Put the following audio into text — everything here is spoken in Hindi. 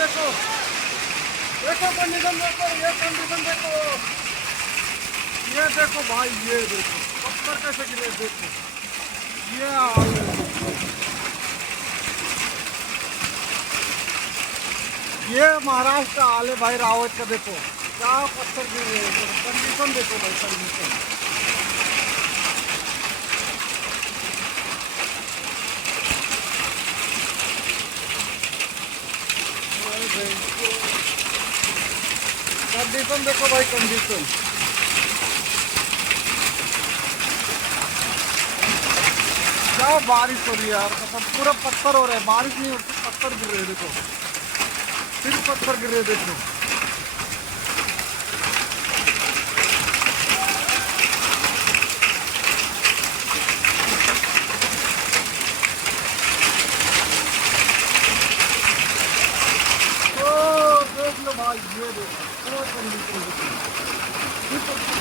देखो, देखो कंडीशन देखो, ये कंडीशन देखो, ये देखो भाई, ये देखो पत्थर कैसे गिरे, देखो ये हाल है। ये महाराष्ट्र का हाल है भाई, रावत का देखो क्या पत्थर गिर रहे हैं, कंडीशन देखो भाई, कंडीशन। कंडीशन देखो भाई, कंडीशन। क्या बारिश हो रही है यार, मतलब पूरा पत्थर हो रहा है, बारिश नहीं होती, पत्थर गिर रहे हैं देखो, सिर्फ पत्थर गिर रहे हैं देखो। तो देख लो भाई, ये देखो कंडीशन देखो।